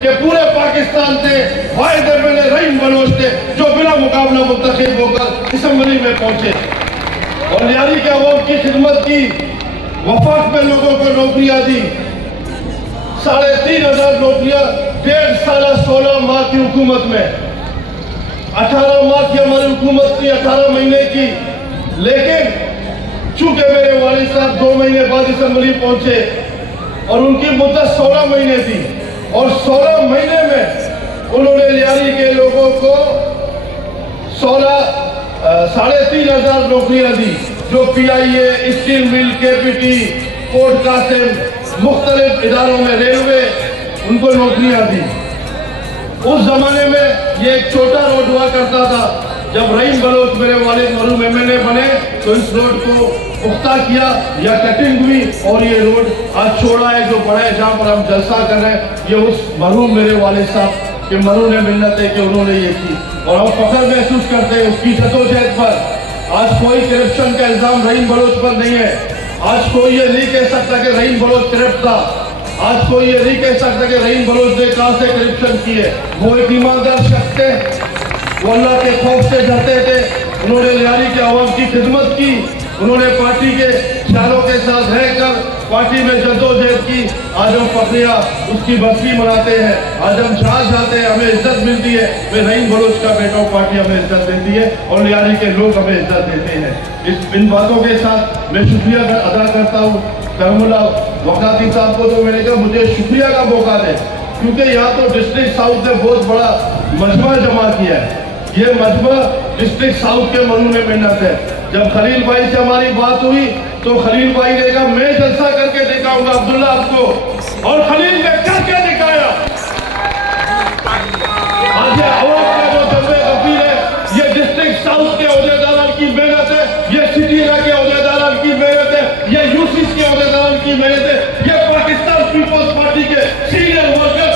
कि पूरे पाकिस्तान से वाहिद एमएलए रहीम बलोच थे जो बिना मुकाबला मुंतखब होकर असम्बली में पहुंचे और लियारी के अवाम की खिदमत की, वफाक में लोगों को नौकरियां दी। 3,500 नौकरियां 1.5 साल 16 माह की हुकूमत में, 18 माह की हमारी हुकूमत थी, 18 महीने की। लेकिन चूंकि मेरे वालिद साहब 2 महीने बाद असम्बली पहुंचे और उनकी मुद्दत 16 महीने थी और 16 महीने में उन्होंने लियारी के लोगों को 3,500 नौकरियां दी, जो PIA, steel mill, KPT, port Qasim, मुख्तलिफ इदारों में, रेलवे, उनको नौकरियां दी। उस जमाने में ये एक छोटा रोड हुआ करता था। जब रहीम बलोच मेरे वालिद मरहूम MLA बने तो इस रोड को पुख्ता किया या कटिंग हुई और ये रोड आज छोड़ा है जो बड़ा है, जहाँ पर हम जलसा कर रहे हैं। ये उस मरहूम मेरे वालिद साहब के मरहूम ने मिन्नत है कि उन्होंने ये की और हम फख्र महसूस करते हैं उसकी जद्दोजहद पर। आज कोई करप्शन का इल्जाम रहीम बलोच पर नहीं है। आज कोई ये नहीं कह सकता कि रहीम बलोच करप्ट था। आज कोई ये नहीं कह सकता कि रहीम बलोच ने कहां से करप्शन की है। वो एक ईमानदार शख्स थे, वो अल्लाह के खौफ से डरते थे। उन्होंने लियारी के अवाम की खिदमत की, उन्होंने पार्टी के ख्यालों के साथ रहकर पार्टी में जद्दोजहद की। आज हम फखरिया उसकी बरसी मनाते हैं, आज हम शाह जाते हैं, हमें इज्जत मिलती है। मैं रहीम बलोच का बेटा हूँ, पार्टी हमें इज्जत देती है और लियारी के लोग हमें इज्जत देते हैं। इन बातों के साथ मैं शुक्रिया अदा करता हूँ करमुल्ला वकाती साहब को, तो मैंने कहा मुझे शुक्रिया का मौका दे, क्योंकि यहाँ तो डिस्ट्रिक्ट साउथ ने बहुत बड़ा मजमा जमा किया है। ये मजमा डिस्ट्रिक्ट साउथ के मरहूम ने मेहनत है। जब खलील भाई से हमारी बात हुई तो खलील भाई ने कहा मैं जलसा करके दिखाऊंगा अब्दुल्ला आपको, और खलील ने करके दिखाया। आज अवाम का जो जज्बे गफीर है, ये डिस्ट्रिक्ट साउथ के अहदेदारों की मेहनत है, ये सिटी के अहदेदारों की मेहनत है, ये UCs के अहदेदारों की मेहनत है, ये पाकिस्तान पीपल्स पार्टी के सीनियर वर्कर